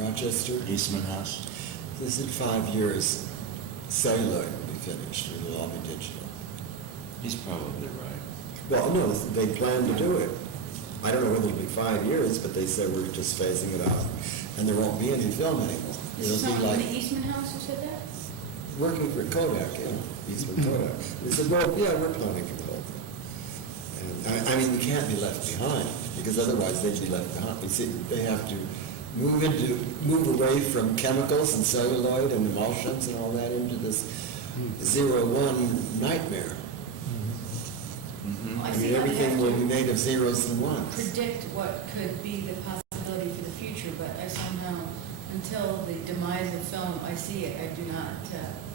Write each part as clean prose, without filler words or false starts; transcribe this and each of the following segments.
Rochester. Eastman House. This in 5 years, celluloid will be finished. It'll all be digital. He's probably right. Well, no, they plan to do it. I don't know whether it'll be 5 years, but they said we're just phasing it out. And there won't be any film anymore. It'll be Someone like in the Eastman House who said that? working for Kodak, Eastman Kodak. They said, well, yeah, we're planning for the whole thing. And I mean, you can't be left behind, because otherwise they'd be left behind. You see, they have to move away from chemicals and celluloid and emulsions and all that into this 0-1 nightmare. Well, I see mean, how they everything have will to be made of zeros and ones. predict what could be the possibility for the future, but I somehow, until the demise of film, I see it, I do not,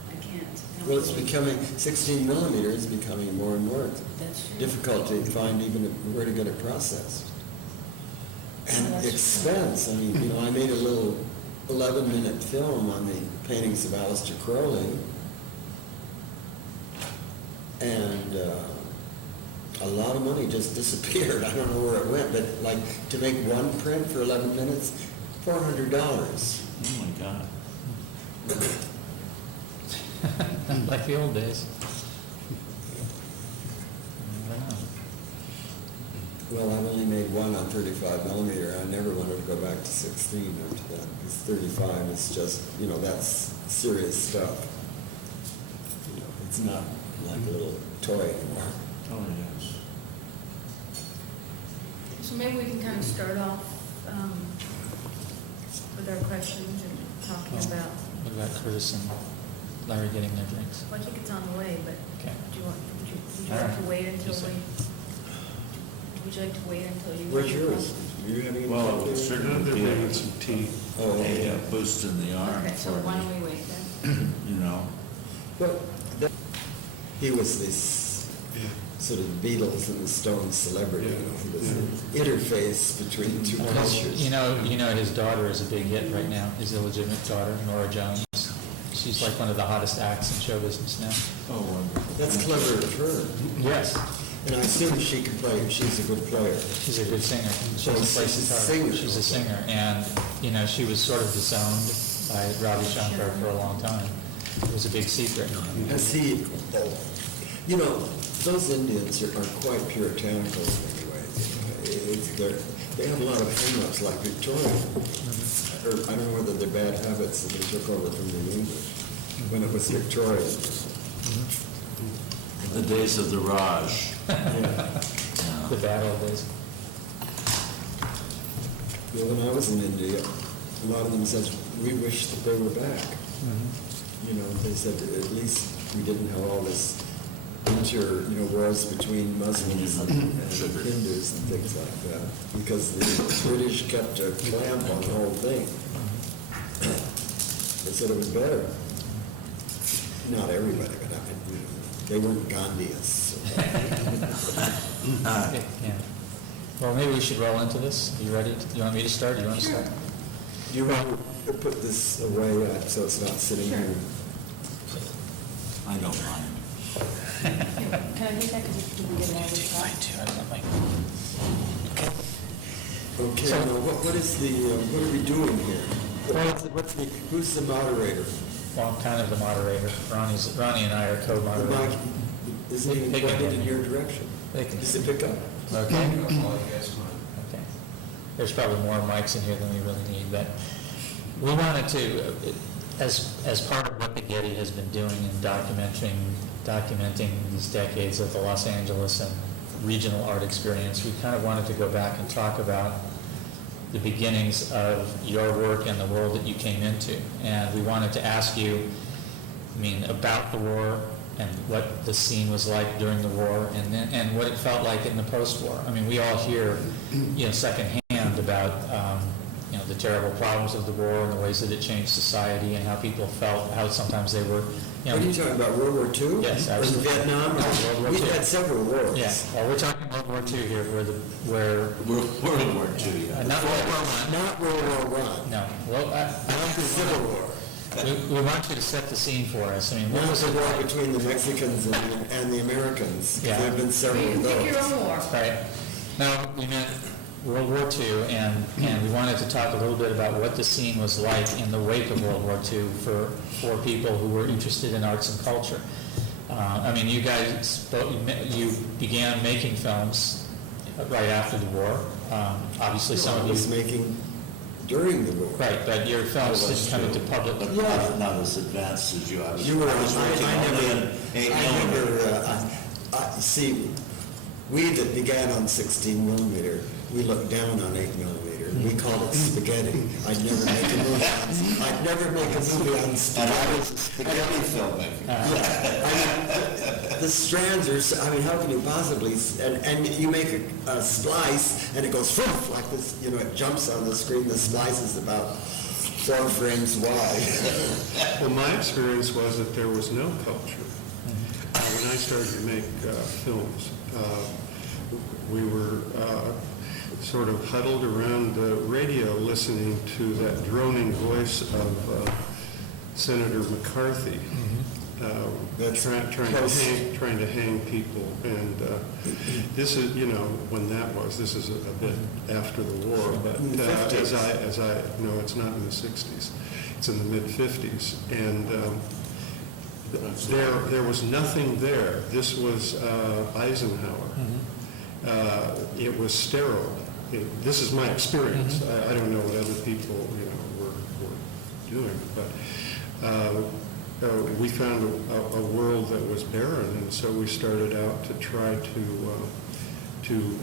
I can't. I don't Well, it's believe- becoming, 16 millimeter is becoming more and more That's true. difficult to find even where to get it processed. And That's expense, I mean, you know, I made a little 11-minute film on the paintings of Aleister Crowley, and a lot of money just disappeared. I don't know where it went, but like to make one print for 11 minutes, $400. Oh my God. Like the old days. I don't know. Well, I've only made one on 35 millimeter. I never wanted to go back to 16 after that, because 35 is just, you know, that's serious stuff. You know, it's not like a little toy anymore. Oh, yes. So maybe we can kind of start off with our questions and talking about, What about Curtis and Larry getting their drinks? well, I think it's on the way, but Okay. would you All like right. to wait until Yes, sir. would you like to wait until you? Where's yours? Are you having a Well, coffee? it certainly be a Oh, okay. boost in the arm Okay, so for why me, don't we wait then? you know. Well, he was this sort of Beatles and the Stones celebrity. You know, he was the interface between two Well, cultures. you know, his daughter is a big hit right now. His illegitimate daughter, Nora Jones. She's like one of the hottest acts in show business now. Oh, wonderful. That's clever of her. Yes, And I assume she can play. She's a good player. she's a good singer. She Oh, doesn't play she's a guitar. singer. She's a singer, and she was sort of disowned by Ravi Shankar for a long time. It was a big secret. Has he? You know, those Indians are quite puritanical in many ways. They have a lot of hang-ups like Victoria. Or I don't know whether they're bad habits that they took over from the English when it was Victoria. The days of the Raj. Yeah. The bad old days. Well, when I was in India, a lot of them said, we wish that they were back. You know, they said that at least we didn't have all this wars between Muslims and Hindus and things like that, because the British kept a clamp on the whole thing. They said it was better. Not everybody, but they weren't Gandhiists. Yeah. Well, maybe we should roll into this. Are you ready? You want me to start? You want to start? Do you want to put this away so it's not sitting Sure. here? I don't mind. Can I take that, because did we get all this stuff? Okay, So- now what is the, what are we doing here? Who's the moderator? Well, I'm kind of the moderator. Rani and I are The co-moderators. mic isn't even They can pointed hear in me. your direction. They can- Does it pick up? Okay. Okay. There's probably more mics in here than we really need, but we wanted to, as part of what the Getty has been doing in documenting these decades of the Los Angeles and regional art experience, we kind of wanted to go back and talk about the beginnings of your work and the world that you came into. And we wanted to ask you, about the war and what the scene was like during the war, and what it felt like in the post-war. We all hear, secondhand about, the terrible problems of the war and the ways that it changed society and how people felt, how sometimes they were, What are you talking about, World War II? Yes, In absolutely. Vietnam? World War We've II. had several wars. Yeah, well, we're talking World War II here, where World War II, yeah. not World War I. Not World War I. No, well, Not the Civil War. we want you to set the scene for us. What Not was the it war like? between the Mexicans and the Americans. 'Cause Yeah. there have been several You of can pick your those. own war. Right. Now, we meant World War II, and we wanted to talk a little bit about what the scene was like in the wake of World War II for people who were interested in arts and culture. I mean, you guys, you began making films right after the war. Obviously, some of I you... was making during the war. Right, but your films didn't come into public. But not as advanced as you. I was working I only in 8mm. See, we that began on 16 millimeter, we looked down on 8 millimeter. We called it spaghetti. I'd never make a movie. I'd never make a movie on spaghetti. And I was a spaghetti filmmaker. I mean, the strands are, I mean, how can you possibly, and you make a splice, and it goes like this, you know, it jumps on the screen. The splice is about 4 frames wide. Well, my experience was that there was no culture. When I started to make films, we were sort of huddled around the radio listening to that droning voice of Senator McCarthy, trying to hang people. And this is, you know, when that was, this is a bit after the war, but as I no, it's not in the 60s. It's in the mid-50s. And there was nothing there. This was Eisenhower. It was sterile. This is my experience. I don't know what other people, you know, were doing, but we found a world that was barren, and so we started out to try to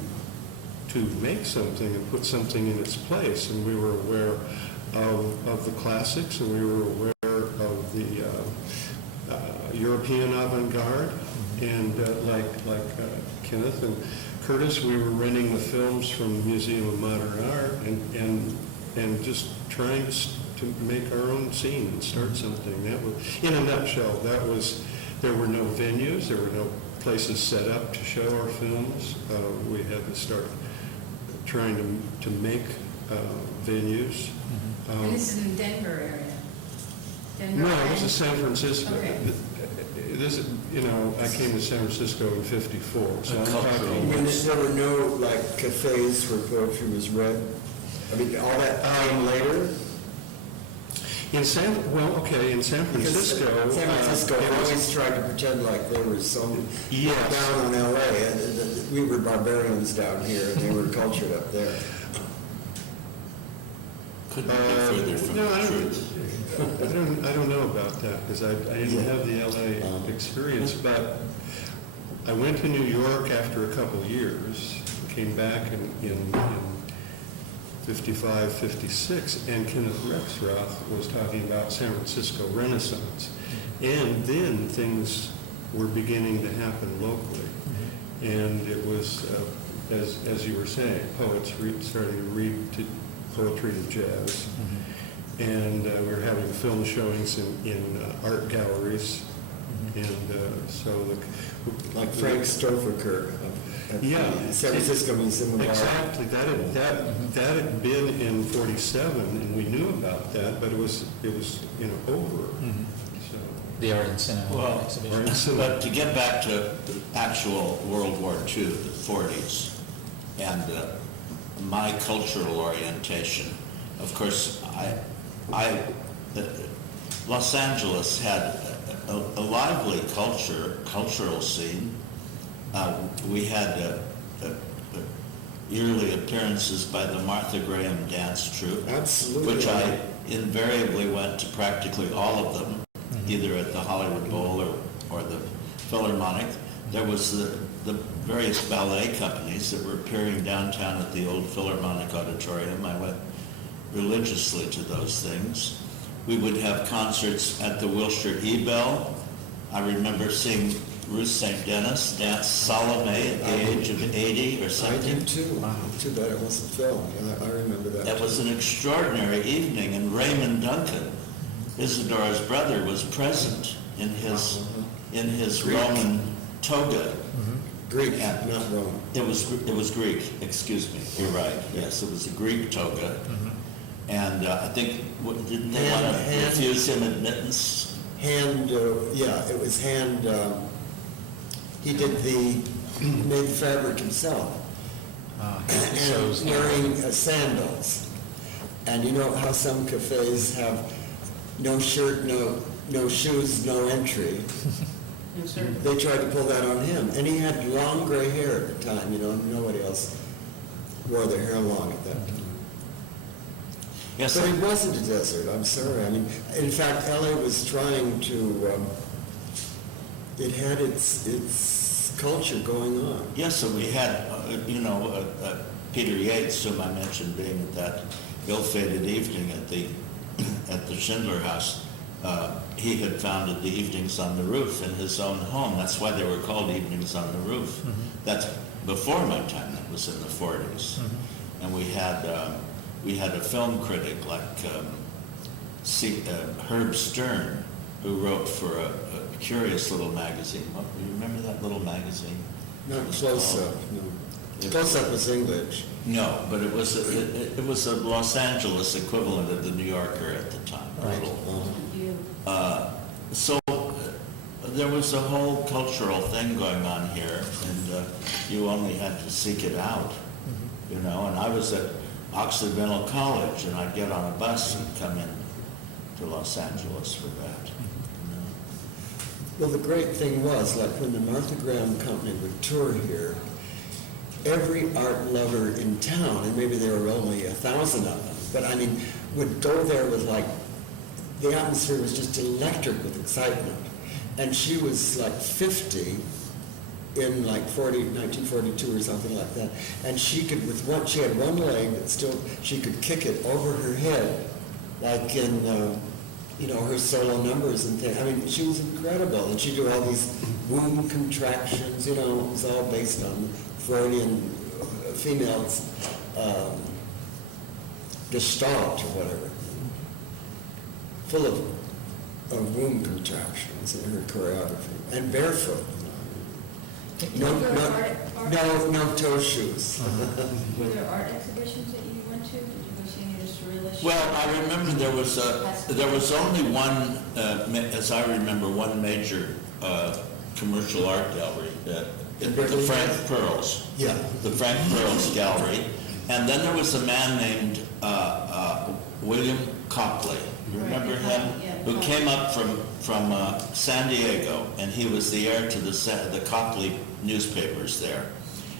make something and put something in its place. And we were aware of the classics, and we were aware of the European avant-garde, and like Kenneth and Curtis, we were renting the films from the Museum of Modern Art and just trying to make our own scene and start something. That was, in a nutshell, there were no venues, there were no places set up to show our films. We had to start trying to make venues. And this is in Denver area? Denver, No, this is San Francisco. Okay. This, you know, I came to San Francisco in '54, so I'm talking. When there were no, like, cafes where poetry was read? I mean, all that came later? In San Francisco. San Francisco always tried to pretend like they were so down on L.A. and we were barbarians down here, and they were cultured up there. Couldn't be further from the truth. I don't know about that, because I didn't have the LA experience, but I went to New York after a couple years, came back in 55, 56, and Kenneth Rexroth was talking about San Francisco Renaissance. And then things were beginning to happen locally. And it was, as you were saying, poets starting to read poetry and jazz. And we were having film showings in art galleries, and so like Frank Stouffer at the San Francisco Museum of Art. Exactly. That had been in '47, and we knew about that, but it was you know, over. So The Art and Cinema exhibition. But to get back to the actual World War II, the 40s, and my cultural orientation, of course, Los Angeles had a lively cultural scene. We had yearly appearances by the Martha Graham Dance Troupe, Absolutely. which I invariably went to practically all of them, either at the Hollywood Bowl or the Philharmonic. There was the various ballet companies that were appearing downtown at the old Philharmonic Auditorium. I went religiously to those things. We would have concerts at the Wilshire E-Bell. I remember seeing Ruth St. Dennis dance Salome at the age of 80 or something. I did too. Wow. Too bad it wasn't filmed. I remember that. That was an extraordinary evening, and Raymond Duncan, Isidora's brother, was present in his Greek. Roman toga. Greek, not Roman. It was Greek. Excuse me. You're right. Yes, it was a Greek toga. And I think, didn't they want to refuse him admittance? It was hand, he made the fabric himself. and wearing sandals. And you know how some cafes have no shirt, no shoes, no entry? No, sir. They tried to pull that on him, and he had long gray hair at the time, you know, nobody else wore their hair long at that time. Yes, But it wasn't a desert, I'm sorry. I mean, in fact, LA was trying to, it had its culture going on. yes, so we had, Peter Yates, whom I mentioned being at that ill-fated evening at the Schindler House. He had founded the Evenings on the Roof in his own home. That's why they were called Evenings on the Roof. Mm-hmm. That's before my time. That was in the 40s. Mm-hmm. And we had a film critic like Herb Stern, who wrote for a curious little magazine. Do you remember that little magazine? Not It was Close called- Up, no. Close Up was English. No, but it was a Los Angeles equivalent of the New Yorker at the time. a Right. little. You, So there was a whole cultural thing going on here, and you only had to seek it out, you know. And I was at Occidental College, and I'd get on a bus and come in to Los Angeles for that. You know. Well, the great thing was, like when the Martha Graham Company would tour here, every art lover in town, and maybe there were only 1,000 of them, but I mean, would go there with like, the atmosphere was just electric with excitement. And she was like 50 in like 1942 or something like that. And she could, she had one leg, but still, she could kick it over her head, like in, her solo numbers and things. I mean, she was incredible. And she'd do all these womb contractions, it was all based on Freudian females, gestalt or whatever, full of womb contractions in her choreography, and barefoot. No toe shoes. were there art exhibitions that you went to? Did you go see any of the surrealist? Well, I remember there was only one, as I remember, one major commercial art gallery, the Frank Pearls. Yeah. The Frank Pearls Gallery. And then there was a man named William Copley. You remember him? Yeah. Who came up from San Diego, and he was the heir to the Copley newspapers there.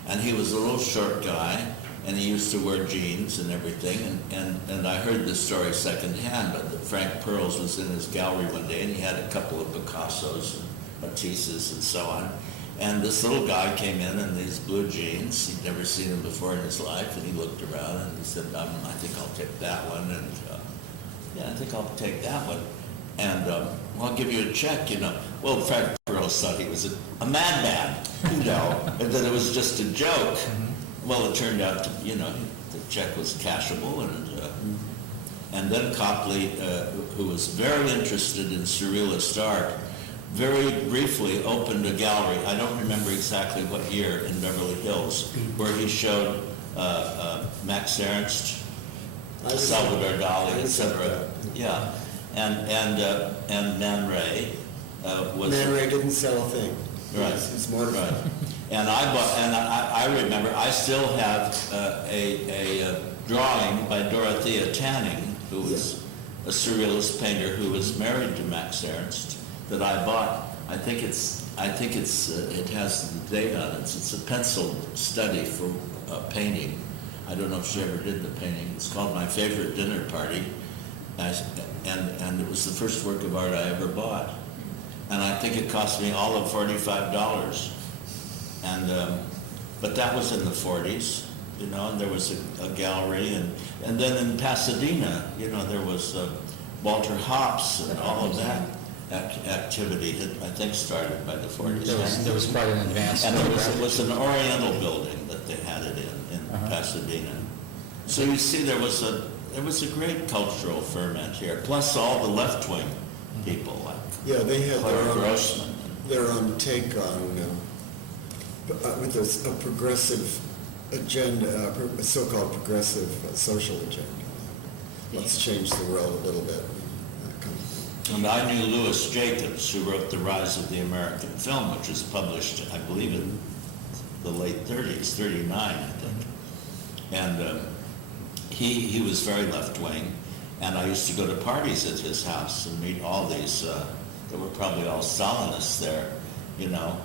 And he was a little short guy, and he used to wear jeans and everything. And I heard this story secondhand, but Frank Pearls was in his gallery one day, and he had a couple of Picassos and Matisses and so on. And this little guy came in these blue jeans. He'd never seen them before in his life, and he looked around and he said, I think I'll take that one. And yeah, I think I'll take that one. And I'll give you a check, Well, Frank Pearls thought he was a madman, and that it was just a joke. Well, it turned out to, the check was cashable, and then Copley, who was very interested in surrealist art, very briefly opened a gallery, I don't remember exactly what year, in Beverly Hills, where he showed Max Ernst, Salvador Dali, etc. Yeah, and Man Ray was. Man Ray didn't sell a thing. Right. He's mortified. Right. And I remember, I still have a drawing by Dorothea Tanning, who was a surrealist painter who was married to Max Ernst, that I bought. I think it has the date on it. It's a pencil study for painting. I don't know if she ever did the painting. It's called My Favorite Dinner Party, and it was the first work of art I ever bought. And I think it cost me all of $45. But that was in the 40s, and there was a gallery, and then in Pasadena, there was Walter Hopps and all of that activity that I think started by the 40s. There was quite an advance. And it was an Oriental building that they had it in Pasadena. So you see, there was a great cultural ferment here, plus all the left-wing people like They had Claire Grossman. their own take on, with a progressive agenda, a so-called progressive social agenda. Let's change the world a little bit. And I knew Louis Jacobs, who wrote The Rise of the American Film, which was published, I believe, in the late 30s, 39, I think. And he was very left-wing, and I used to go to parties at his house and meet all these, they were probably all Stalinists there, you know.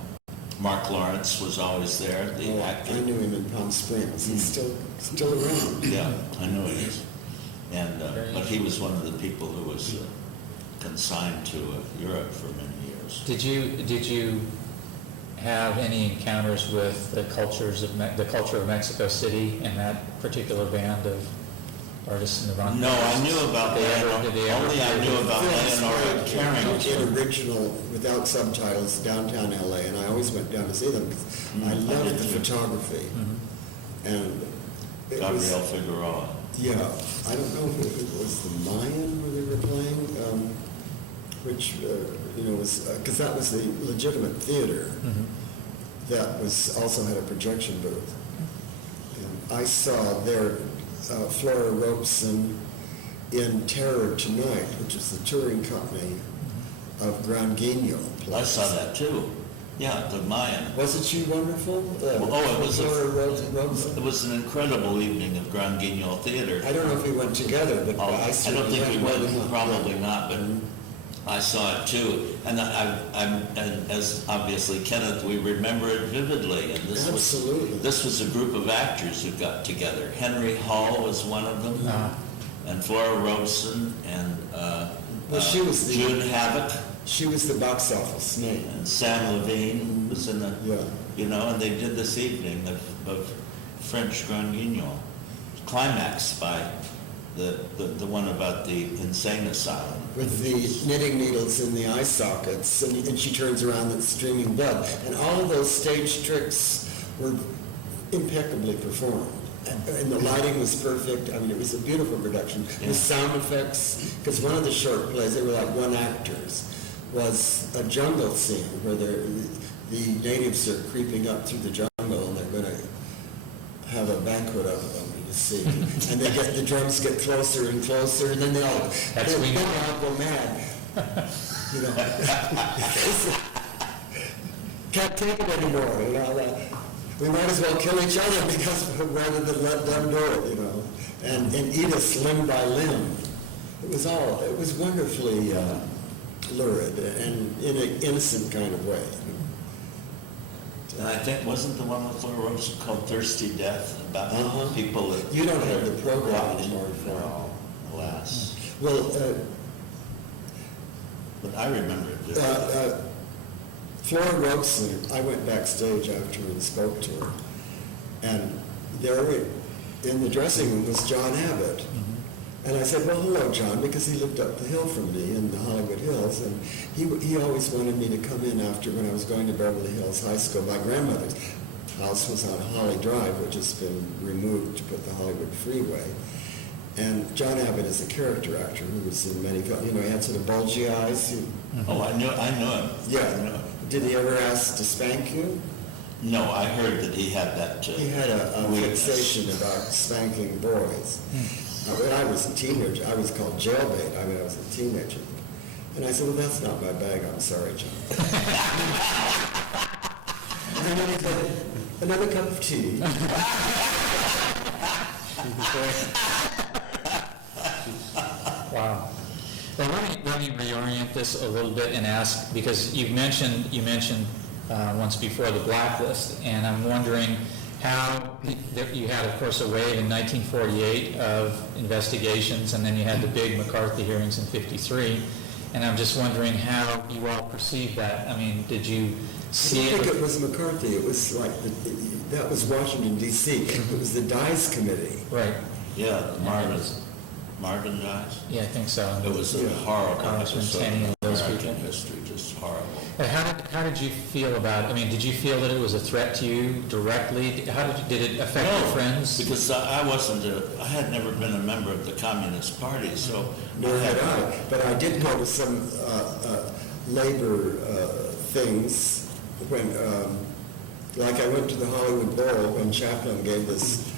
Mark Lawrence was always there, the actor. I knew him in Palm Springs. He's still around. Yeah, I know he is. And, but he was one of the people who was consigned to Europe for many years. Did you have any encounters with the culture of Mexico City and that particular band of artists in the run? No, I knew about only I knew about Leonora Carrington. In original, without subtitles, downtown LA, and I always went down to see them because I loved the photography. And it Gabriel was, Figueroa. yeah, I don't know if it was the Mayan where they were playing, which, was, because that was the legitimate theater that was also had a projection booth. And I saw their Flora Robeson in Terror Tonight, which is the touring company of Granguino. I saw that too. Yeah, the Mayan. Wasn't she wonderful? It was Flora Robeson. It was an incredible evening of Granguino Theater. I don't know if we went together, but I I don't think we went, probably not, but I saw it too. And and as obviously Kenneth, we remember it vividly. And Absolutely. This was a group of actors who got together. Henry Hall was one of them, and Flora Robeson, and she was June Havoc. She was the box office name. And Sam Levine was in the, and they did this evening of French Granguino, climaxed by the one about the insane asylum. With the knitting needles in the eye sockets, and she turns around and streaming blood. And all of those stage tricks were impeccably performed. And the lighting was perfect. I mean, it was a beautiful production. The sound effects, because one of the short plays, they were like one actors, was a jungle scene where the natives are creeping up through the jungle and they're going to have a banquet of them, you see. And the drums get closer and closer, and then they all go mad. You know, can't take it anymore. You know, we might as well kill each other because rather than let them do it. You know, and eat us limb by limb. It was wonderfully lurid and in an innocent kind of way. And I think, wasn't the one with Flora Robeson called Thirsty Death, about people that... You don't have the program anymore. No, alas. Well, but I remember it. Flora Robeson, I went backstage after and spoke to her, and there in the dressing room was John Abbott. And I said, well, hello, John, because he lived up the hill from me in the Hollywood Hills, and he always wanted me to come in after when I was going to Beverly Hills High School. My grandmother's house was on Holly Drive, which has been removed to put the Hollywood Freeway. And John Abbott is a character actor who was in many films. You know, he had sort of bulgy eyes. Oh, I knew him. Yeah. I knew him. Did he ever ask to spank you? No, I heard that he had that. He had a fixation about spanking boys. When I was a teenager, I was called jailbait. I mean, I was a teenager. And I said, well, that's not my bag. I'm sorry, John. And then he said, another cup of tea. Wow. Well, let me reorient this a little bit and ask, because you mentioned once before the Blacklist, and I'm wondering how you had, of course, a wave in 1948 of investigations, and then you had the big McCarthy hearings in '53, and I'm just wondering how you all perceived that. I mean, did you see it? I don't think it was McCarthy. It was like, that was Washington, D.C. It was the Dice Committee. Right. Yeah, Marvin dies. Yeah, I think so. It was a horrible Congressman episode Taney and of those American people. history, just horrible. But how did you feel about it? I mean, did you feel that it was a threat to you directly? Did it affect your friends? Because I had never been a member of the Communist Party, so... Nor had I. But I did go to some labor things when, like I went to the Hollywood Bowl when Chaplin gave this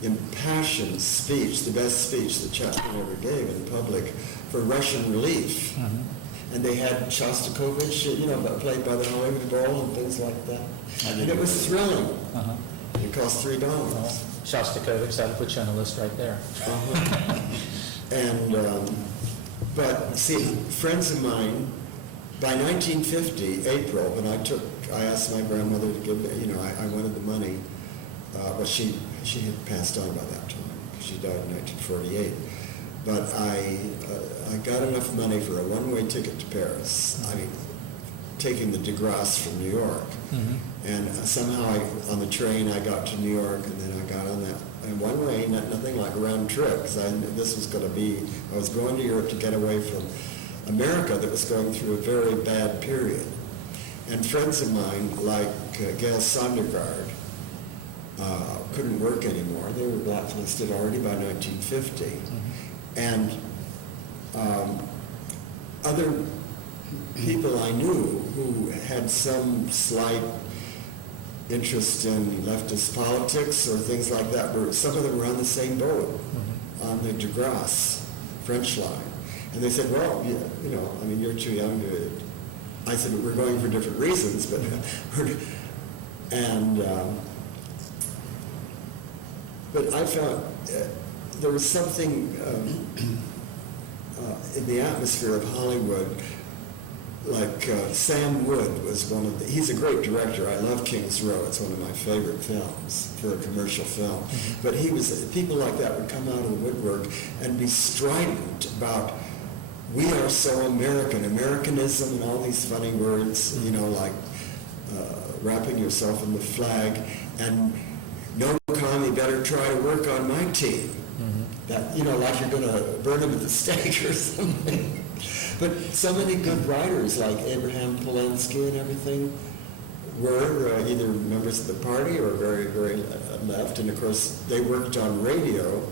impassioned speech, the best speech that Chaplin ever gave in public for Russian relief. And they had Shostakovich, played by the Hollywood Bowl and things like that. And it was thrilling. It cost $3. Shostakovich's, I'd put you on the list right there. And, but see, friends of mine, by 1950, April, when I asked my grandmother to give, I wanted the money. Well, she had passed on by that time. She died in 1948. But I got enough money for a one-way ticket to Paris. I mean, taking the de Grasse from New York. And somehow on the train I got to New York, and then I got on that. And one way, nothing like a round trip, because I knew this was going to be, I was going to Europe to get away from America that was going through a very bad period. And friends of mine, like Gail Sondergaard, couldn't work anymore. They were blacklisted already by 1950. And other people I knew who had some slight interest in leftist politics or things like that, some of them were on the same boat, on the de Grasse French line. And they said, well, I mean, you're too young to... I said, we're going for different reasons, but... But I found there was something in the atmosphere of Hollywood, like Sam Wood was one of the, he's a great director. I love King's Row. It's one of my favorite films for a commercial film. But people like that would come out of the woodwork and be strident about, we are so American, Americanism and all these funny words, like wrapping yourself in the flag, and no commie better try to work on my team. That, like you're going to burn them at the stake or something. But so many good writers like Abraham Polanski and everything were either members of the party or very, very left. And of course, they worked on radio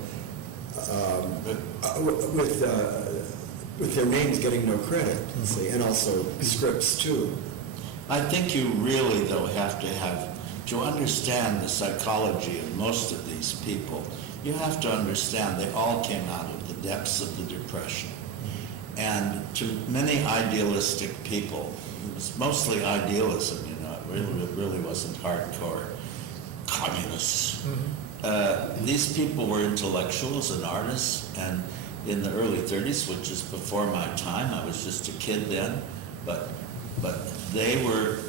with their names getting no credit, see, and also scripts too. I think you really, though, have to understand the psychology of most of these people. You have to understand they all came out of the depths of the Depression. And to many idealistic people, it was mostly idealism, it really wasn't hardcore communists. These people were intellectuals and artists, and in the early 30s, which is before my time, I was just a kid then, but they were,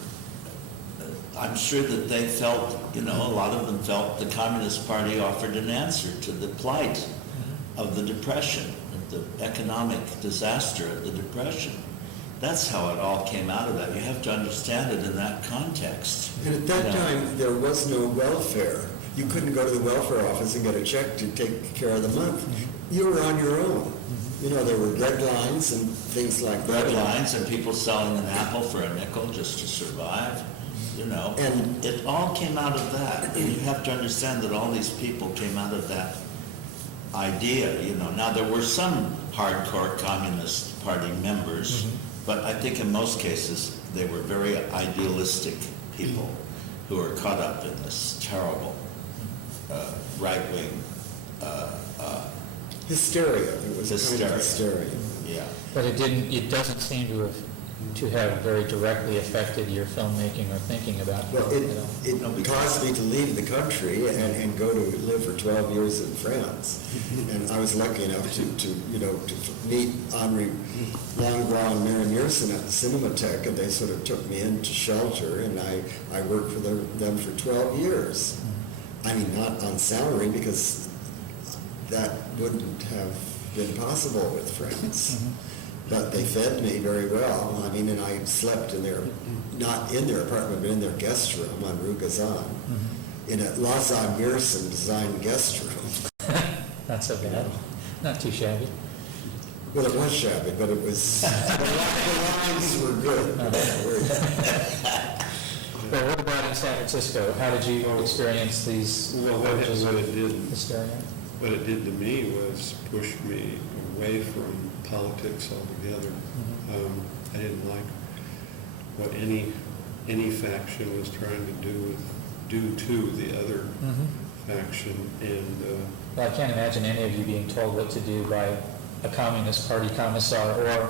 I'm sure that they felt, a lot of them felt the Communist Party offered an answer to the plight of the Depression, the economic disaster of the Depression. That's how it all came out of that. You have to understand it in that context. And at that time, there was no welfare. You couldn't go to the welfare office and get a check to take care of the month. You were on your own. There were red lines and things like that. Red lines and people selling an apple for a nickel just to survive. And it all came out of that. And you have to understand that all these people came out of that idea, Now, there were some hardcore Communist Party members, but I think in most cases they were very idealistic people who were caught up in this terrible right-wing hysteria. It was hysteria. Kind of hysteria. Yeah. But it doesn't seem to have very directly affected your filmmaking or thinking about it. Well, it caused me to leave the country and go to live for 12 years in France. And I was lucky enough to meet Henri Langlois and Mary Mearson at the Cinematheque, and they sort of took me into shelter, and I worked for them for 12 years. I mean, not on salary, because that wouldn't have been possible with France. But they fed me very well. I mean, and I slept in not in their apartment, but in their guest room on Rue Gazan, in a Lazare Mearson designed guest room. Not so bad. Not too shabby. Well, it was shabby, but it was, the lines were good. Well, what about in San Francisco? How did you experience these urges of hysteria? What it did to me was push me away from politics altogether. I didn't like what any faction was trying to do to the other faction, and Well, I can't imagine any of you being told what to do by a Communist Party commissar or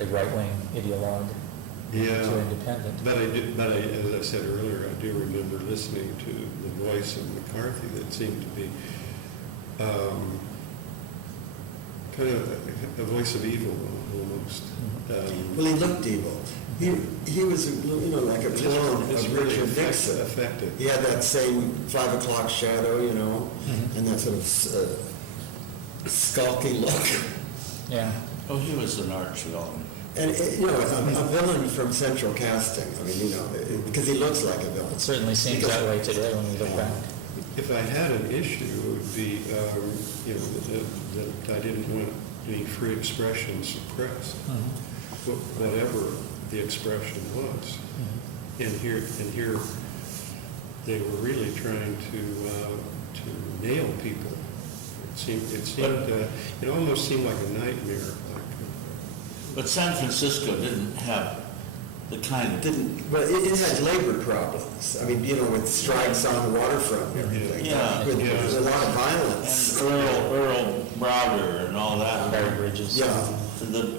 a right-wing ideologue. Yeah. you're independent. But as I said earlier, I do remember listening to the voice of McCarthy that seemed to be kind of a voice of evil, almost. Well, he looked evil. He was, like a clone It's of really Richard Nixon. effective. He had that same 5 o'clock shadow, and that sort of skulky look. Yeah. Oh, he was an arch villain. And, a villain from central casting. I mean, because he looks like a villain. It certainly seems that way today when we look back. If I had an issue, it would be, that I didn't want any free expression suppressed, whatever the expression was. And here, they were really trying to nail people. It almost seemed like a nightmare. But San Francisco didn't have the kind of... But it had labor problems. I mean, with strikes on the waterfront and everything. Yeah. With a lot of violence. And Earl Browder and all that. Barry Bridges. Yeah.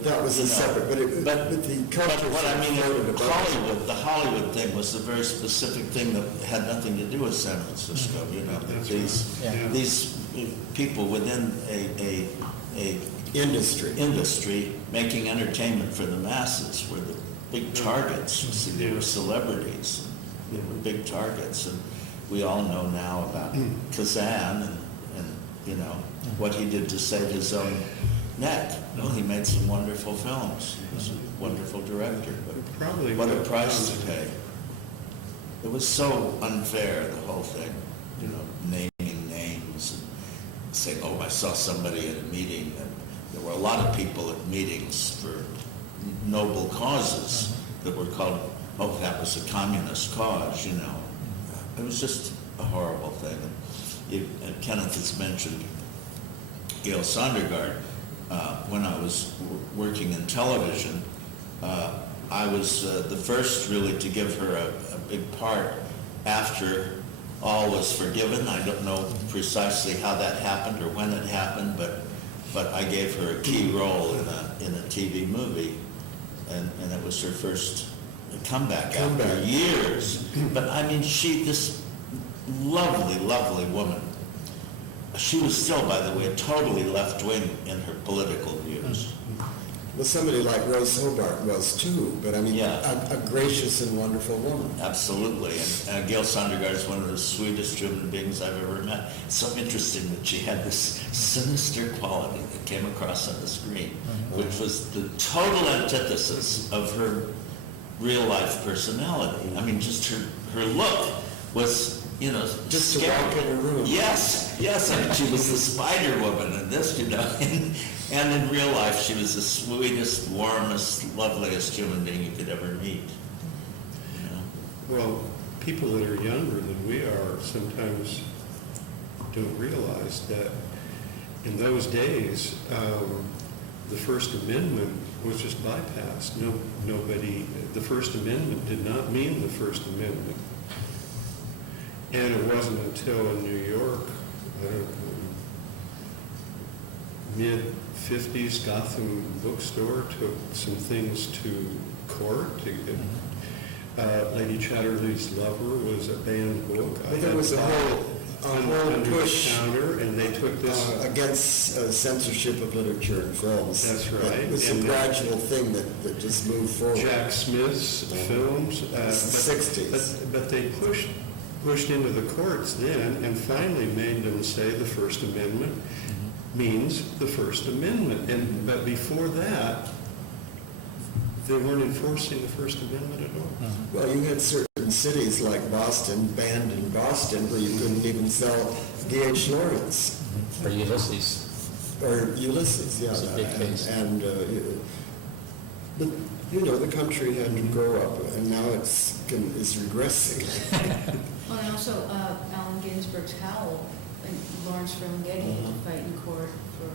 That was a separate, but the culture. What I mean, floated above. the Hollywood thing was a very specific thing that had nothing to do with San Francisco. That's These people within a industry making entertainment for the masses were the big targets. You see, they were celebrities. They were big targets, and we all know now about Kazan and what he did to save his own neck. Well, he made some wonderful films. He was a wonderful director, but Probably what a what price to pay. It was so unfair, the whole thing, naming names and saying, oh, I saw somebody at a meeting. And there were a lot of people at meetings for noble causes that were called, oh, that was a communist cause, It was just a horrible thing. And Kenneth has mentioned Gail Sondergaard. When I was working in television, I was the first really to give her a big part after all was forgiven. I don't know precisely how that happened or when it happened, but I gave her a key role in a TV movie, and it was her first comeback after years. But I mean, this lovely, lovely woman. She was still, by the way, totally left-wing in her political views. Well, somebody like Rose Hobart was too, but I mean, Yeah. a gracious and wonderful woman. Absolutely. And Gail Sondergaard is one of the sweetest human beings I've ever met. It's so interesting that she had this sinister quality that came across on the screen, which was the total antithesis of her real-life personality. I mean, just her look was, Just scary. to walk in a room. Yes. I mean, she was the Spider Woman in this, and in real life, she was the sweetest, warmest, loveliest human being you could ever meet. Well, people that are younger than we are sometimes don't realize that in those days, the First Amendment was just bypassed. The First Amendment did not mean the First Amendment. And it wasn't until in New York, mid-50s, Gotham bookstore took some things to court. Lady Chatterley's Lover was a banned book. But there was a whole under push the counter, and they took this. against censorship of literature and films. That's right. It was a And gradual thing that just moved forward. Jack Smith's films. It's the 60s. But they pushed into the courts then and finally made them say the First Amendment means the First Amendment. But before that, they weren't enforcing the First Amendment at all. Well, you had certain cities like Boston, banned in Boston, where you couldn't even sell D.H. Lawrence. Or Ulysses. Or Ulysses, yeah. It's a big case. But, the country had to grow up, and now it's regressing. Well, and also Allen Ginsberg's Howl, and Lawrence Ferlinghetti fight in court for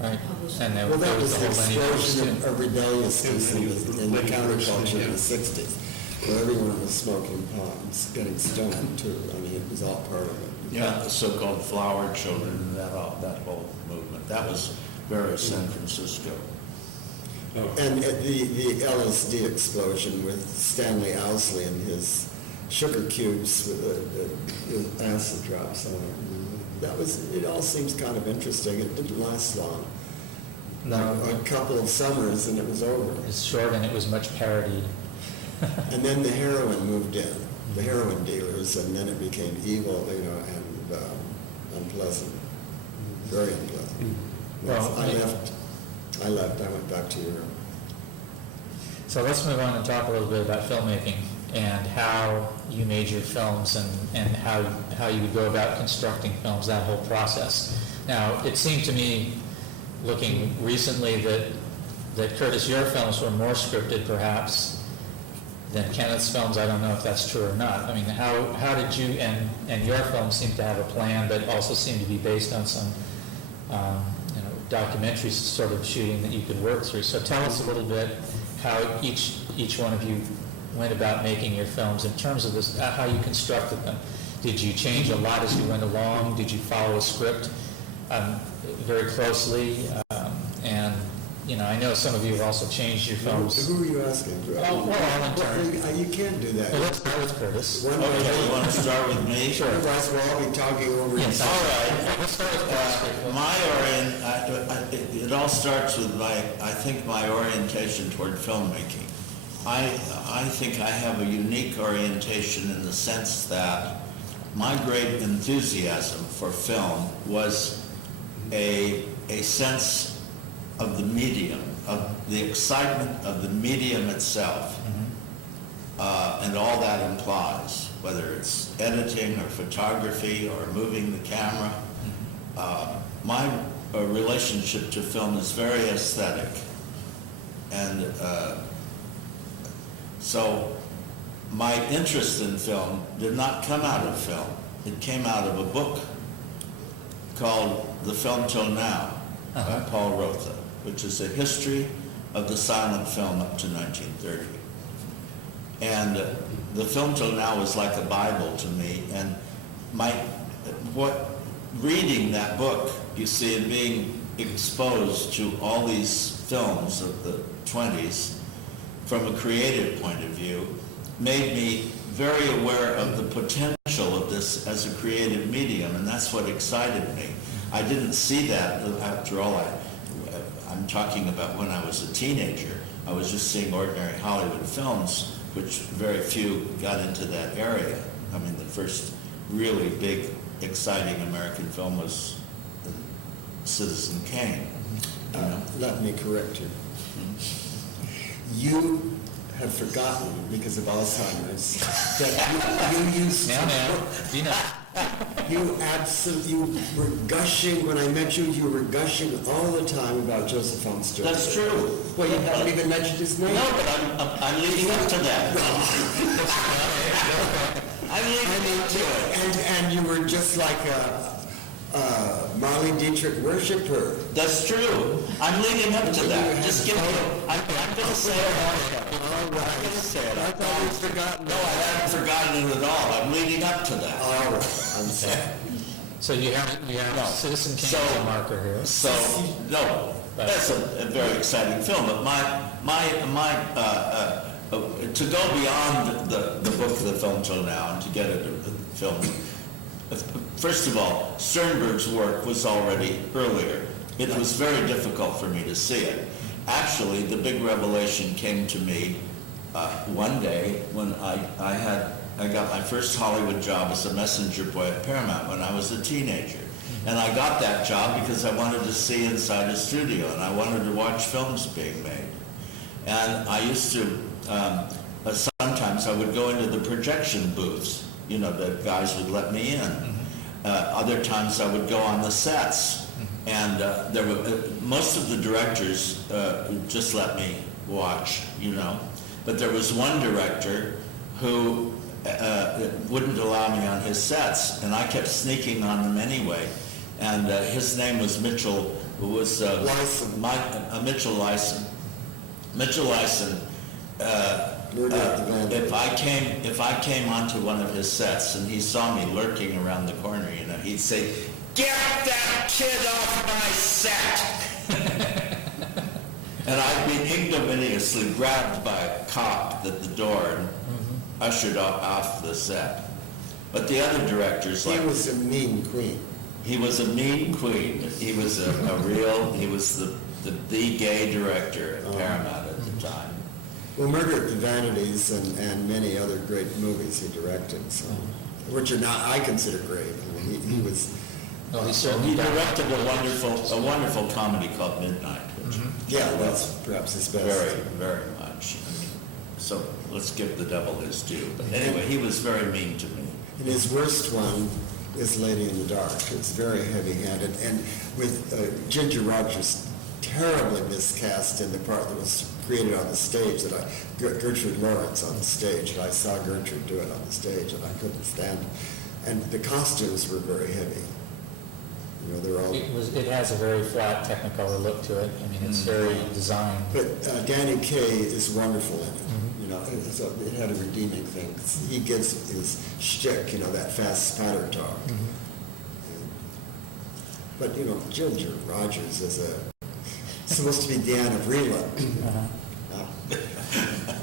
Right. publishing. And Well, that was the the whole lineage explosion too. of rebelliousness in the counterculture in Yeah. the 60s, where everyone was smoking pot and getting stoned, too. I mean, it was all part of it. Yeah, the so-called flower children and that whole movement. That was very San Francisco. Oh. And the LSD explosion with Stanley Owsley and his sugar cubes with the acid drops on it. It all seems kind of interesting. It didn't last long. No. A couple of summers and it was over. It's short and it was much parodied. And then the heroin moved in, the heroin dealers, and then it became evil, and unpleasant, very unpleasant. Well, I left, I went back to Europe. So let's move on and talk a little bit about filmmaking and how you made your films and how you would go about constructing films, that whole process. Now, it seemed to me, looking recently, that Curtis, your films were more scripted perhaps than Kenneth's films. I don't know if that's true or not. I mean, how did you, and your films seem to have a plan, but also seem to be based on some documentary sort of shooting that you could work through. So tell us a little bit how each one of you went about making your films in terms of this, how you constructed them. Did you change a lot as you went along? Did you follow a script very closely? And I know some of you have also changed your films. Who are you asking? Oh, well, all in turn. You can't do that. Well, let's start with Curtis. Okay, you want to start with me? Sure. Otherwise, we'll all be talking over each Yes, other. All right. Let's start with Curtis. It all starts with my orientation toward filmmaking. I think I have a unique orientation in the sense that my great enthusiasm for film was a sense of the medium, of the excitement of the medium itself, and all that implies, whether it's editing or photography or moving the camera. My relationship to film is very aesthetic, and so my interest in film did not come out of film. It came out of a book called The Film Till Now by Paul Rotha, which is a history of the silent film up to 1930. And The Film Till Now was like a Bible to me, and reading that book, you see, and being exposed to all these films of the 20s from a creative point of view, made me very aware of the potential of this as a creative medium, and that's what excited me. I didn't see that, after all, I'm talking about when I was a teenager. I was just seeing ordinary Hollywood films, which very few got into that area. I mean, the first really big, exciting American film was Citizen Kane. Let me correct you. You have forgotten, because of Alzheimer's, that you used you were gushing, when I met you, you were gushing all the time about Joseph Armstrong. That's true. Well, you haven't even mentioned his name. No, but I'm leading up to that. I'm leading up to it. And you were just like a Marlene Dietrich worshiper. That's true. I'm leading up to that. Just give me. I'm going to say it. I'm going to say it. I thought you'd forgotten. No, I haven't forgotten it at all. I'm leading up to that. All right, I'm sorry. So you have No. Citizen Kane as a marker here. So no, that's a very exciting film. But to go beyond the book of The Film Till Now and to get it a film. First of all, Sternberg's work was already earlier. It was very difficult for me to see it. Actually, the big revelation came to me one day when I got my first Hollywood job as a messenger boy at Paramount when I was a teenager. And I got that job because I wanted to see inside a studio and I wanted to watch films being made. And I used to, sometimes I would go into the projection booths. The guys would let me in. Other times I would go on the sets, and there were most of the directors just let me watch, But there was one director who wouldn't allow me on his sets, and I kept sneaking on them anyway. And his name was Mitchell, who was Mitchell Lyson. Mitchell Lyson. If I came onto one of his sets and he saw me lurking around the corner, he'd say, "Get that kid off my set!" And I'd been ignominiously grabbed by a cop at the door and ushered off the set. But the other directors, He like, was a mean queen. he was a mean queen. He was he was the gay director at Paramount at the time. Well, Murder at the Vanities and many other great movies he directed, so, which are not, I consider great. I mean, he was, Well, he So certainly he done. directed a wonderful comedy called Midnight, which yeah, that's perhaps his best. very, very much. I mean, so let's give the devil his due. But anyway, he was very mean to me. And his worst one is Lady in the Dark. It's very heavy-handed, and with Ginger Rogers terribly miscast in the part that was created on the stage, that Gertrude Lawrence on the stage, and I saw Gertrude do it on the stage, and I couldn't stand it. And the costumes were very heavy. You know, they're all... It has a very flat technicolor look to it. I mean, it's very designed. But Danny Kaye is wonderful in it. You know, it had a redeeming thing. He gives his shtick, you know, that fast spider talk. But, you know, Ginger Rogers is supposed to be Diana Vreeland.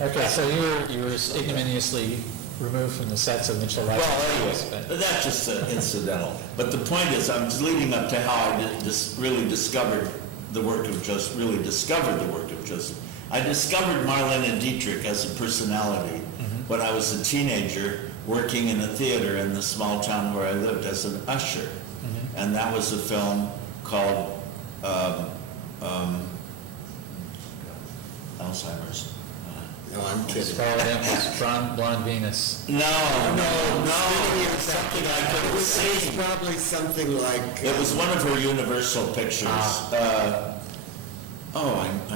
Okay, so you were ignominiously removed from the sets of Mitchell Rice. Well, anyway, that's just incidental. But the point is, I'm leading up to how I really discovered the work of Joseph, I discovered Marlene Dietrich as a personality when I was a teenager working in a theater in the small town where I lived as an usher. And that was a film called Alzheimer's. No, I'm kidding. Scarlet Empress, Blonde Venus. No, something I couldn't It was see. probably something like... It was one of her Universal pictures. I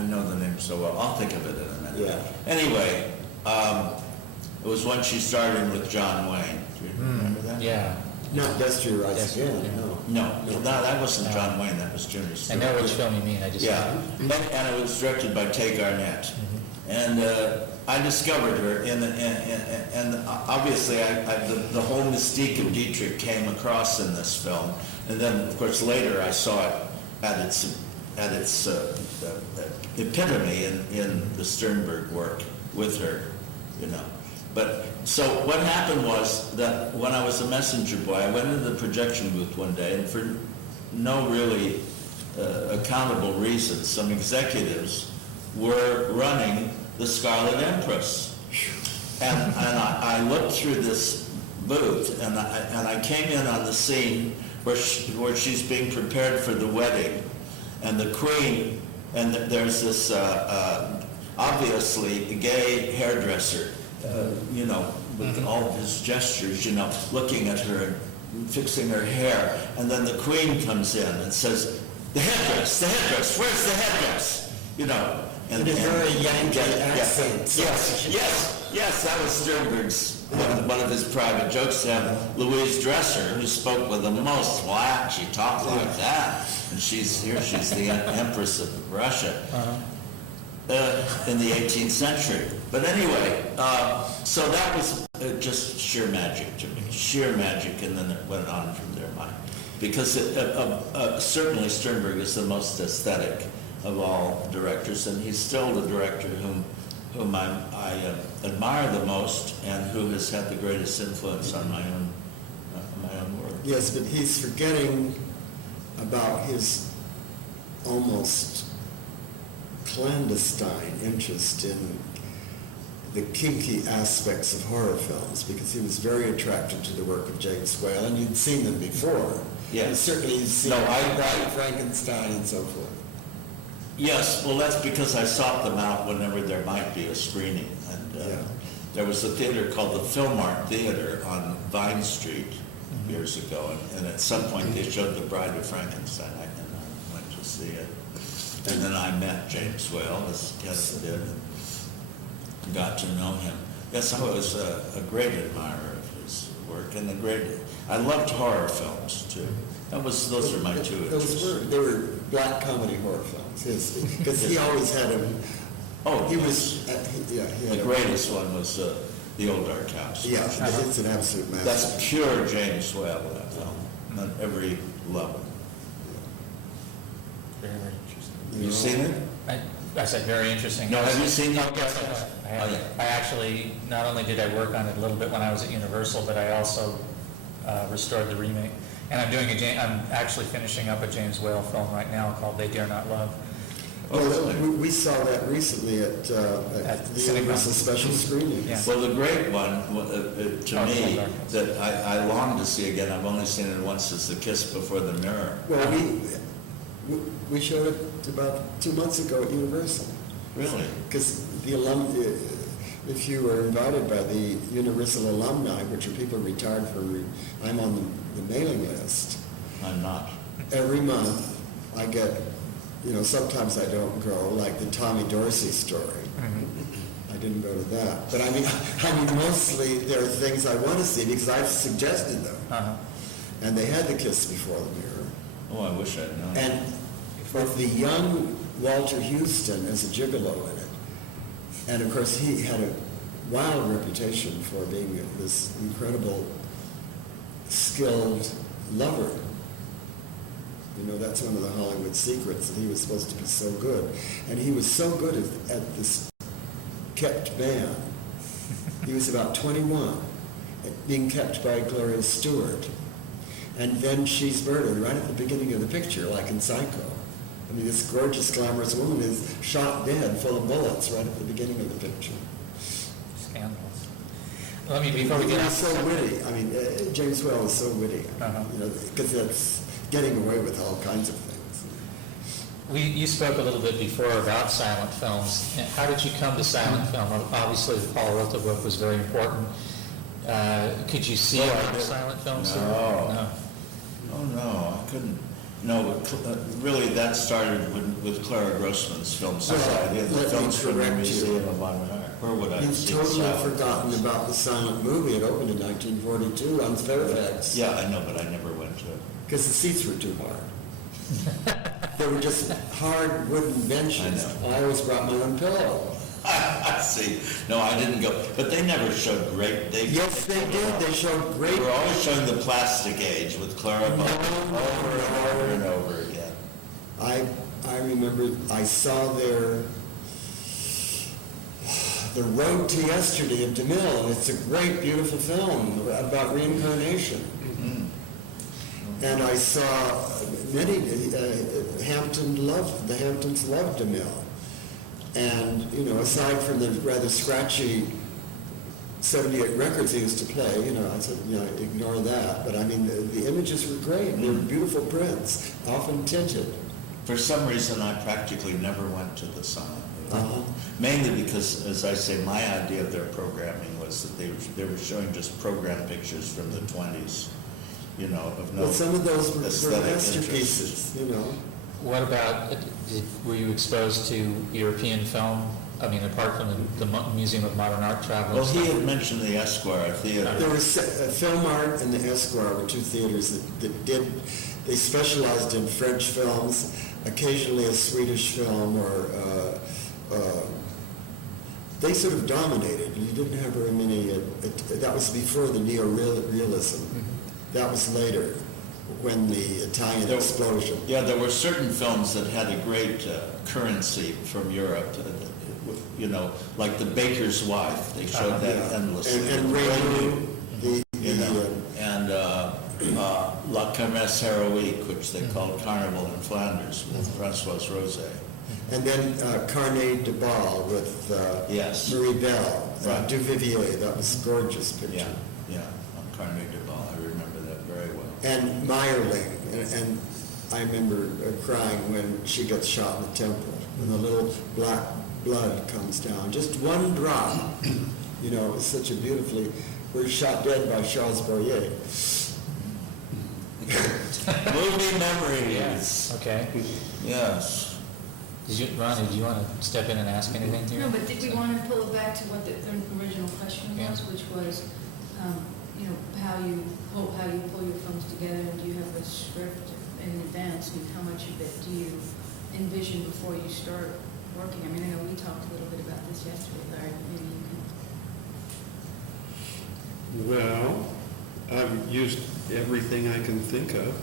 know the name so well. I'll think of it in a minute. Yeah. Anyway, it was when she started with John Wayne. Do you remember that? Yeah. Not Dusty Rise Yes, Again, yeah. no. No, that wasn't John Wayne. That was Junior I Stewart. know which film you mean, I just... Yeah, and it was directed by Tay Garnett. And I discovered her, and obviously the whole mystique of Dietrich came across in this film. And then, of course, later I saw it at its epitome in the Sternberg work with her, you know. But so what happened was that when I was a messenger boy, I went into the projection booth one day, and for no really accountable reason, some executives were running the Scarlet Empress. And I looked through this booth, and I came in on the scene where she's being prepared for the wedding, and the Queen, and there's this obviously gay hairdresser, you know, with all of his gestures, you know, looking at her and fixing her hair, and then the Queen comes in and says, the headdress, where's the headdress? You know, And a very Yankee accent. Yes, that was Sternberg's, one of his private jokes, to have Louise Dresser, who spoke with the most flashy talk like that, and she's the Empress of Russia in the 18th century. But anyway, so that was just sheer magic to me, and then it went on from there, because certainly Sternberg is the most aesthetic of all directors, and he's still the director whom I admire the most, and who has had the greatest influence on my own work. Yes, but he's forgetting about his almost clandestine interest in the kinky aspects of horror films, because he was very attracted to the work of James Whale, and you'd seen them before. Yes. And certainly you'd seen Bride, Frankenstein, and so forth. Yes, well, that's because I sought them out whenever there might be a screening. And there was a theater called the Philmart Theater on Vine Street years ago, and at some point they showed The Bride of Frankenstein, and I went to see it. And then I met James Whale, as Kenneth did, and got to know him. Yes, I was a great admirer of his work, and I loved horror films too. Those are my two interests. They were black comedy horror films. Because he always had them. Oh, he yes. was. He had The greatest one was The Old Dark House. Yeah, it's an absolute masterpiece. That's pure James Whale, that film, on every level. Very, very interesting. Have you seen it? I said very interesting. No, have you seen that? Yes, I have. Oh, yeah. I actually, not only did I work on it a little bit when I was at Universal, but I also restored the remake. And I'm actually finishing up a James Whale film right now called They Dare Not Love. Well, we saw that recently at the Universal special screenings. Yeah. Well, the great one, to Oh, me, Darkness. that I long to see again, I've only seen it once, is The Kiss Before the Mirror. Well, we showed it about 2 months ago at Universal. Really? Because if you were invited by the Universal alumni, which are people retired from, I'm on the mailing list. I'm not. Every month, I get, sometimes I don't go, like the Tommy Dorsey story. I didn't go to that. But I mean, mostly there are things I want to see because I've suggested them. Uh-huh. And they had The Kiss Before the Mirror. Oh, I wish I'd known. And with the young Walter Houston as a gigolo in it. And of course, he had a wild reputation for being this incredible, skilled lover. That's one of the Hollywood secrets, that he was supposed to be so good. And he was so good at this kept band. He was about 21, being kept by Gloria Stewart. And then she's murdered right at the beginning of the picture, like in Psycho. I mean, this gorgeous, glamorous woman is shot dead, full of bullets, right at the beginning of the picture. Scandalous. Before we get He's off. so witty. I mean, James Whale is so witty. Uh-huh. Because it's getting away with all kinds of things. You spoke a little bit before about silent films. How did you come to silent film? Obviously, the Paul Rotha book was very important. Could you see silent films? No. Oh, no, I couldn't. No, really, that started with Clara Grossman's Film Society and the let me films from the correct you. Museum of Modern Art. Where would I You've see totally silent forgotten films? about the silent movie. It opened in 1942 on Fairfax. Yeah, I know, but I never went to it. Because the seats were too hard. They were just hard wooden benches. I know. I always brought my own pillow. I see. No, I didn't go. But they never showed great. Yes, they did. They showed great. They were always showing the Plastic Age with Clara Bow over and over and over again. I remember I saw The Road to Yesterday of DeMille. It's a great, beautiful film about reincarnation. Mm-hmm. And I saw many, the Hamptons loved DeMille. And, aside from the rather scratchy 78 records he used to play, I said, ignore that. But I mean, the images were great. They were beautiful prints, often tinted. For some reason, I practically never went to the silent movie. Uh-huh. Mainly because, as I say, my idea of their programming was that they were showing just program pictures from the 20s, of no Well, some of those were aesthetic masterpieces, What about, were you exposed to European film? I mean, apart from the Museum of Modern Art travel? Well, he had mentioned the Esquire Theater. There was Film Art and the Esquire were two theaters they specialized in French films, occasionally a Swedish film, or they sort of dominated. You didn't have very many, that was before the neo-realism. Mm-hmm. That was later, when the Italian explosion. Yeah, there were certain films that had a great currency from Europe, like The Baker's Wife. They showed that endlessly. And Raymond, and La Kermesse Heroique, which they called Carnival in Flanders, with Françoise Rosé. And then Carnet de Bal with Marie Belle, Right. Duvivier. That was a gorgeous picture. Yeah, Carnet de Bal. I remember that very well. And Meyerling, and I remember crying when she gets shot in the temple, and the little black blood comes down. Just one drop. It was such a beautifully, we're shot dead by Charles Boyer. Movie memories. Yes. Okay. Yes. Ronnie, do you want to step in and ask anything here? No, but did we want to pull it back to what the original question was, which was, how you pull your films together, and do you have a script in advance, and how much of it do you envision before you start working? I mean, I know we talked a little bit about this yesterday, Larry, maybe you can. Well, I've used everything I can think of.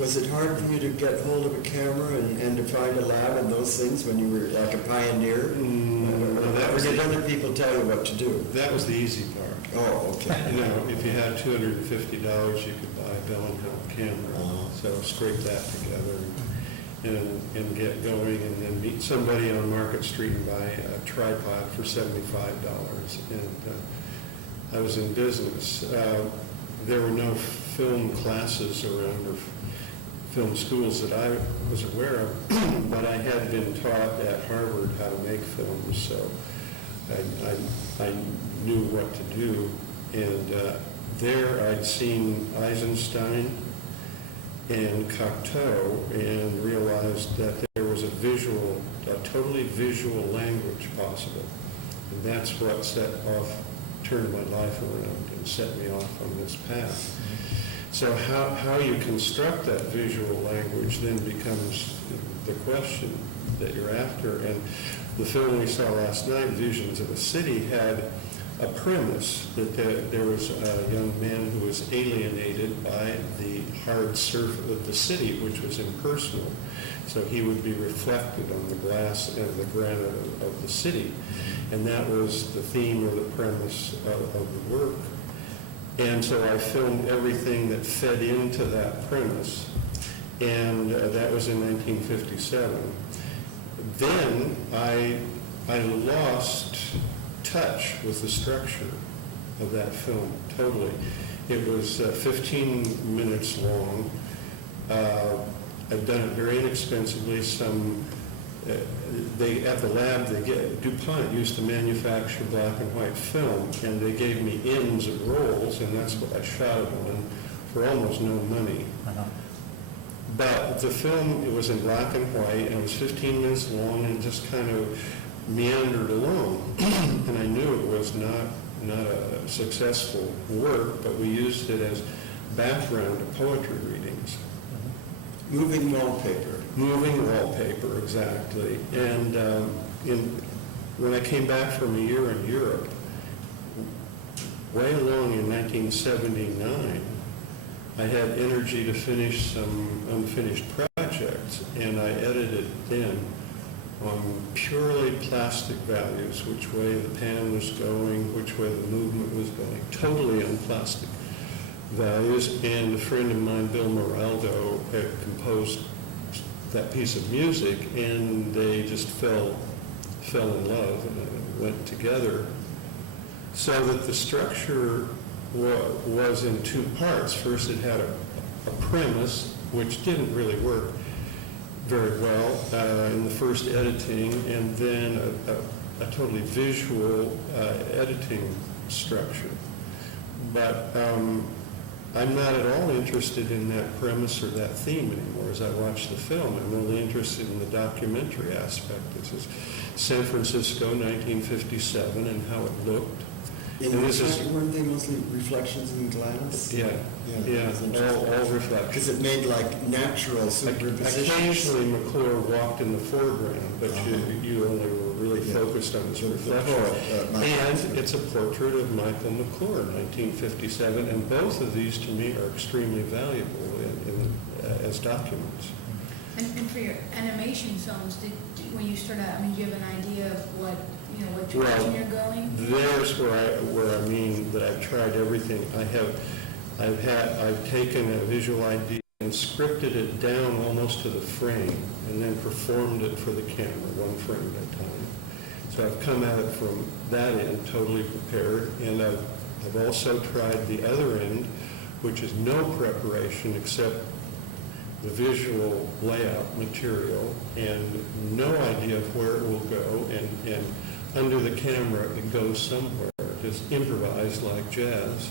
Was it hard for you to get hold of a camera and to find a lab and those things when you were like a pioneer? Or did other people tell you what to do? That was the easy part. Oh, okay. You know, if you had $250, you could buy a Bell & Howell camera. So scrape that together and get going, and then meet somebody on Market Street and buy a tripod for $75. And I was in business. There were no film classes around or film schools that I was aware of, but I had been taught at Harvard how to make films, so I knew what to do. And there I'd seen Eisenstein and Cocteau and realized that there was a totally visual language possible. And that's what turned my life around and set me off on this path. So how you construct that visual language then becomes the question that you're after. And the film we saw last night, Visions of a City, had a premise that there was a young man who was alienated by the hard surface of the city, which was impersonal. So he would be reflected on the glass and the granite of the city. And that was the theme or the premise of the work. And so I filmed everything that fed into that premise. And that was in 1957. Then I lost touch with the structure of that film, totally. It was 15 minutes long. I've done it very inexpensively. At the lab, DuPont used to manufacture black and white film, and they gave me ends of rolls, and that's what I shot it on for almost no money. But the film, it was in black and white, and it was 15 minutes long, and just kind of meandered along. And I knew it was not a successful work, but we used it as background to poetry readings. Moving wallpaper. Moving wallpaper, exactly. And when I came back from a year in Europe, way along in 1979, I had energy to finish some unfinished projects, and I edited then on purely plastic values, which way the pan was going, which way the movement was going, totally on plastic values. And a friend of mine, Bill Moraldo, had composed that piece of music, and they just fell in love and went together, so that the structure was in two parts. First, it had a premise, which didn't really work very well in the first editing, and then a totally visual editing structure. But I'm not at all interested in that premise or that theme anymore as I watch the film. I'm only interested in the documentary aspect. This is San Francisco, 1957, and how it looked. Weren't they mostly reflections in glass? Yeah, all reflections. Because it made like natural superpositions. Occasionally McClure walked in the foreground, but you only were really focused on his reflection. And it's a portrait of Michael McClure, 1957, and both of these to me are extremely valuable as documents. And for your animation films, when you start out, do you have an idea of what direction you're going? There's where I mean that I've tried everything. I've taken a visual idea and scripted it down almost to the frame, and then performed it for the camera, one frame at a time. So I've come at it from that end, totally prepared, and I've also tried the other end, which is no preparation except the visual layout material and no idea of where it will go, and under the camera it goes somewhere, just improvised like jazz.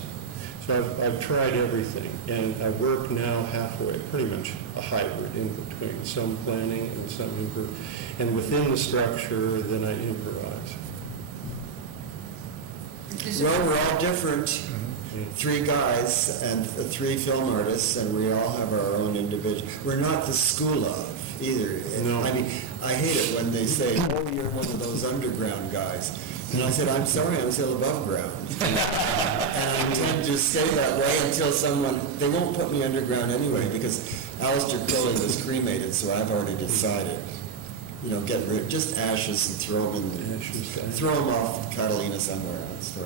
So I've tried everything, and I work now halfway, pretty much a hybrid in between, some planning and some and within the structure, then I improvise. Well, we're all different. Three guys and three film artists, and we all have our own individual. We're not the school of either. No. I hate it when they say, "Oh, you're one of those underground guys," and I said, "I'm sorry, I'm still above ground." And I intend to stay that way until they won't put me underground anyway, because Aleister Crowley was cremated, so I've already decided, get rid, just ashes and throw them throw them off Catalina somewhere else.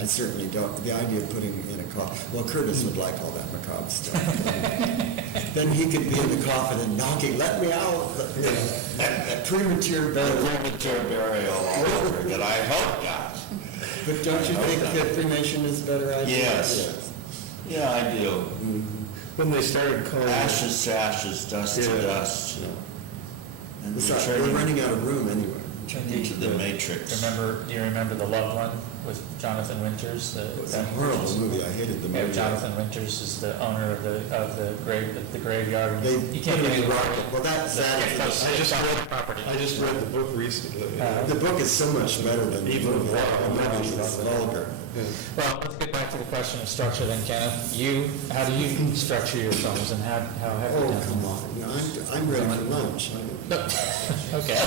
I certainly don't, the idea of putting in a coffin, well, Curtis would like all that macabre stuff. Then he could be in the coffin and knocking, let me out. Premature burial. Premature burial all over again, I hope not. But don't you think that cremation is a better idea? Yes. Yeah, I do. When they started calling Ashes to ashes, dust to Yeah. dust. And Besides, returning we're running out of room anyway. into the matrix. Do you remember The Loved One with Jonathan Winters? It's a horrible movie, I hated the Yeah, movie. Jonathan Winters is the owner of the graveyard. They You can't put it really in rock, well, that's, property. I just read the book recently. the book is so much better than the Even movie. vulgar. The movie is vulgar. Well, let's get back to the question of structure then, Kenneth. How do you structure your films and how have you Oh, done come on, I'm ready for lunch. Okay,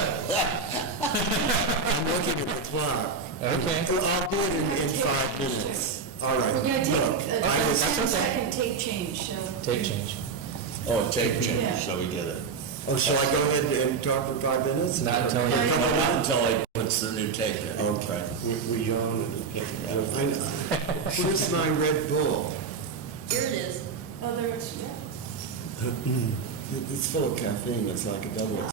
I'm looking at the clock. okay. I'll do it in 5 minutes. All right. We're going to Look, take a I was- 10-second tape change, so. Take change. Oh, tape change, Yeah. so we get it. Oh, shall I go ahead and talk for 5 minutes? Not until you- Not until he puts the new tape in. Okay. We yawn and get Where's my Red Bull? Here it is. Oh, there it is, yeah. It's full of caffeine, it's like a double.